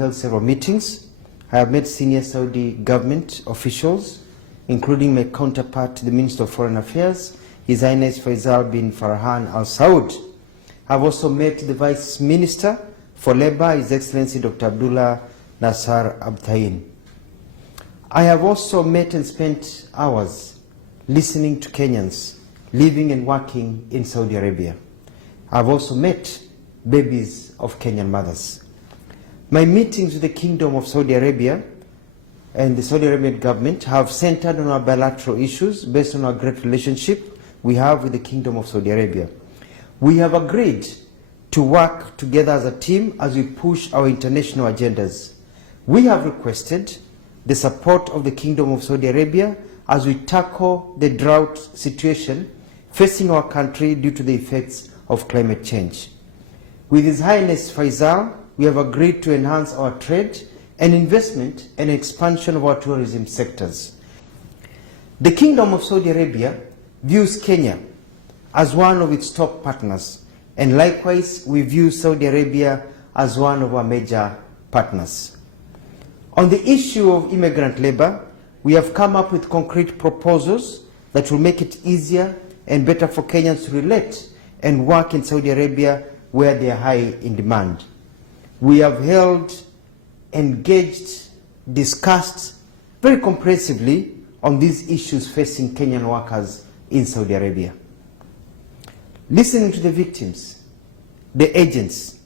held several meetings. I have met senior Saudi government officials, including my counterpart, the Minister of Foreign Affairs, His Highness Faisal bin Farhan Al Saud. I have also met the Vice Minister for Labour, His Excellency Dr. Abdullah Nasser Abtain. I have also met and spent hours listening to Kenyans living and working in Saudi Arabia. I have also met babies of Kenyan mothers. My meetings with the Kingdom of Saudi Arabia and the Saudi Arabian government have centered on our bilateral issues based on our great relationship we have with the Kingdom of Saudi Arabia. We have agreed to work together as a team as we push our international agendas. We have requested the support of the Kingdom of Saudi Arabia as we tackle the drought situation facing our country due to the effects of climate change. With His Highness Faisal, we have agreed to enhance our trade and investment and expansion of our tourism sectors. The Kingdom of Saudi Arabia views Kenya as one of its top partners, and likewise we view Saudi Arabia as one of our major partners. On the issue of immigrant labor, we have come up with concrete proposals that will make it easier and better for Kenyans to relate and work in Saudi Arabia where they are high in demand. We have held, engaged, discussed very comprehensively on these issues facing Kenyan workers in Saudi Arabia. Listening to the victims, the agents,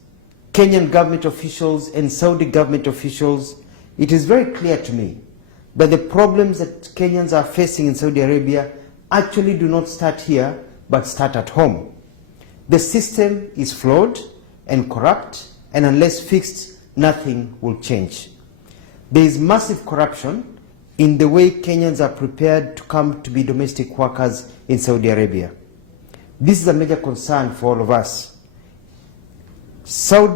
Kenyan government officials and Saudi government officials, it is very clear to me that the problems that Kenyans are facing in Saudi Arabia actually do not start here, but start at home. The system is flawed and corrupt, and unless fixed, nothing will change. There is massive corruption in the way Kenyans are prepared to come to be domestic workers in Saudi Arabia. This is a major concern for all of us. This is a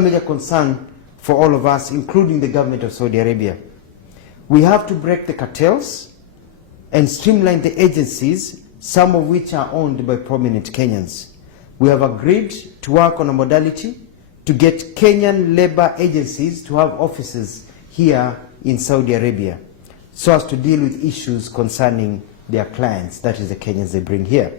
major concern for all of us, including the government of Saudi Arabia. We have to break the cartels and streamline the agencies, some of which are owned by prominent Kenyans. We have agreed to work on a modality to get Kenyan labor agencies to have offices here in Saudi Arabia so as to deal with issues concerning their clients, that is the Kenyans they bring here.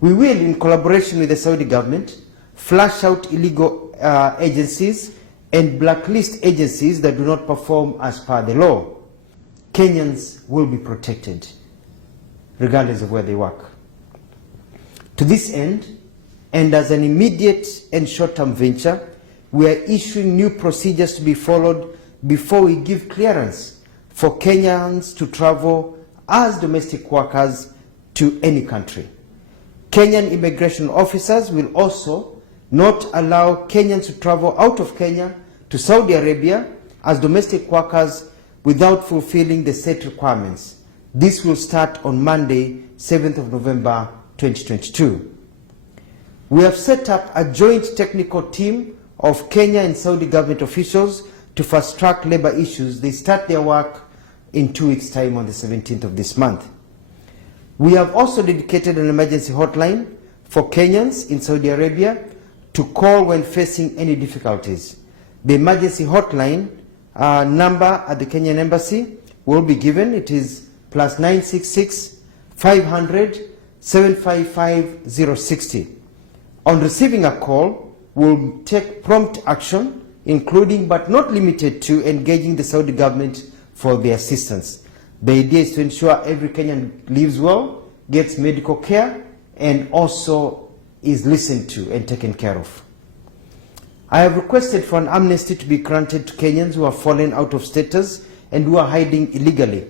We will, in collaboration with the Saudi government, flush out illegal agencies and blacklist agencies that do not perform as per the law. Kenyans will be protected regardless of where they work. To this end, and as an immediate and short-term venture, we are issuing new procedures to be followed before we give clearance for Kenyans to travel as domestic workers to any country. Kenyan immigration officers will also not allow Kenyans to travel out of Kenya to Saudi Arabia as domestic workers without fulfilling the set requirements. This will start on Monday, 7th of November, 2022. We have set up a joint technical team of Kenya and Saudi government officials to fast-track labor issues. They start their work in 2 weeks' time on the 17th of this month. We have also dedicated an emergency hotline for Kenyans in Saudi Arabia to call when facing any difficulties. The emergency hotline number at the Kenyan Embassy will be given. It is +966 500 755 060. On receiving a call, we'll take prompt action, including but not limited to engaging the Saudi government for the assistance. The idea is to ensure every Kenyan lives well, gets medical care, and also is listened to and taken care of. I have requested for an amnesty to be granted to Kenyans who have fallen out of status and who are hiding illegally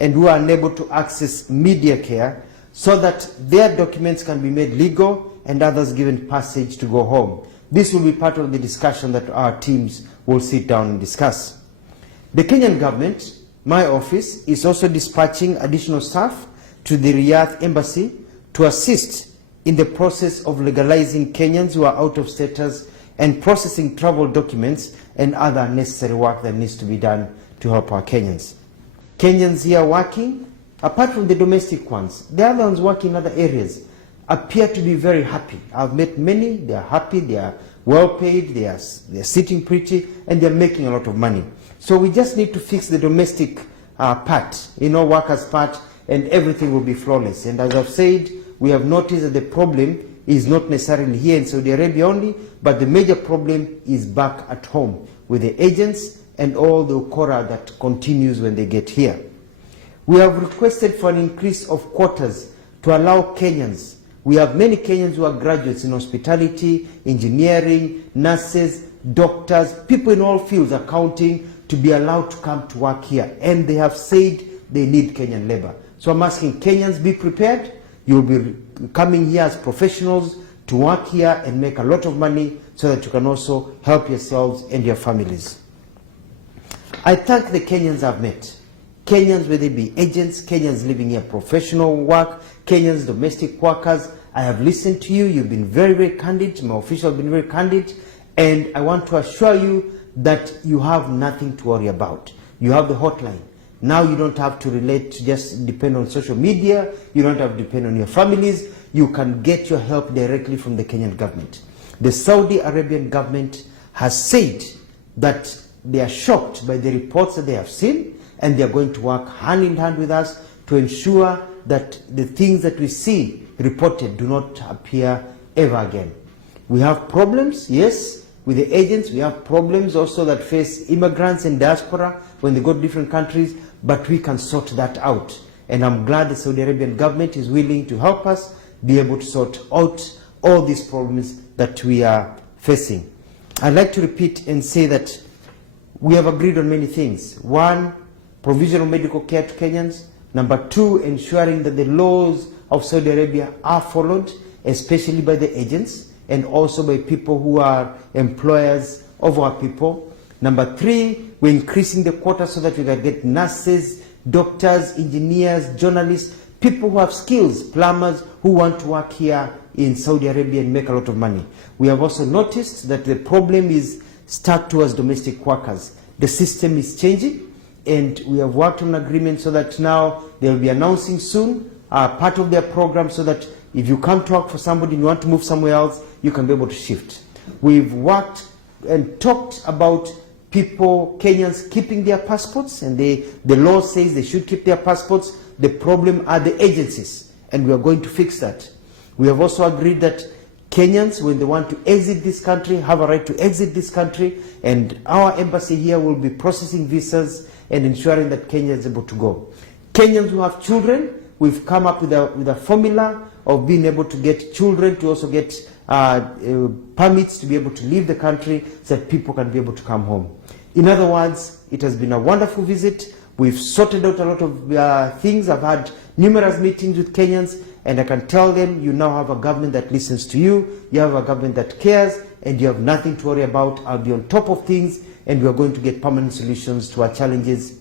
and who are unable to access media care so that their documents can be made legal and others given passage to go home. This will be part of the discussion that our teams will sit down and discuss. The Kenyan government, my office, is also dispatching additional staff to the Riyadh Embassy to assist in the process of legalizing Kenyans who are out of status and processing travel documents and other necessary work that needs to be done to help our Kenyans. Kenyans here working, apart from the domestic ones, the other ones working in other areas, appear to be very happy. I've met many, they are happy, they are well paid, they are sitting pretty, and they're making a lot of money. So we just need to fix the domestic part, workers' part, and everything will be flawless. And as I've said, we have noticed that the problem is not necessarily here in Saudi Arabia only, but the major problem is back at home with the agents and all the ukora that continues when they get here. We have requested for an increase of quotas to allow Kenyans. We have many Kenyans who are graduates in hospitality, engineering, nurses, doctors, people in all fields, accounting, to be allowed to come to work here. And they have said they need Kenyan labor. So I'm asking Kenyans, be prepared. You'll be coming here as professionals to work here and make a lot of money so that you can also help yourselves and your families. I thank the Kenyans I've met. Kenyans, whether they be agents, Kenyans living here, professional work, Kenyans, domestic workers. I have listened to you. You've been very, very candid. My officials have been very candid. And I want to assure you that you have nothing to worry about. You have the hotline. Now you don't have to relate to just depend on social media. You don't have to depend on your families. You can get your help directly from the Kenyan government. The Saudi Arabian government has said that they are shocked by the reports that they have seen, and they are going to work hand in hand with us to ensure that the things that we see reported do not appear ever again. We have problems, yes, with the agents. We have problems also that face immigrants and diaspora when they go to different countries, but we can sort that out. And I'm glad the Saudi Arabian government is willing to help us be able to sort out all these problems that we are facing. I'd like to repeat and say that we have agreed on many things. One, provisional medical care to Kenyans. Number two, ensuring that the laws of Saudi Arabia are followed, especially by the agents and also by people who are employers of our people. Number three, we're increasing the quota so that we can get nurses, doctors, engineers, journalists, people who have skills, plumbers who want to work here in Saudi Arabia and make a lot of money. We have also noticed that the problem is stuck towards domestic workers. The system is changing, and we have worked on an agreement so that now they'll be announcing soon part of their program so that if you come to work for somebody and you want to move somewhere else, you can be able to shift. We've worked and talked about people, Kenyans, keeping their passports, and the law says they should keep their passports. The problem are the agencies, and we are going to fix that. We have also agreed that Kenyans, when they want to exit this country, have a right to exit this country, and our embassy here will be processing visas and ensuring that Kenya is able to go. Kenyans who have children, we've come up with a formula of being able to get children to also get permits to be able to leave the country so that people can be able to come home. In other words, it has been a wonderful visit. We've sorted out a lot of things. I've had numerous meetings with Kenyans, and I can tell them you now have a government that listens to you, you have a government that cares, and you have nothing to worry about. I'll be on top of things, and we are going to get permanent solutions to our challenges.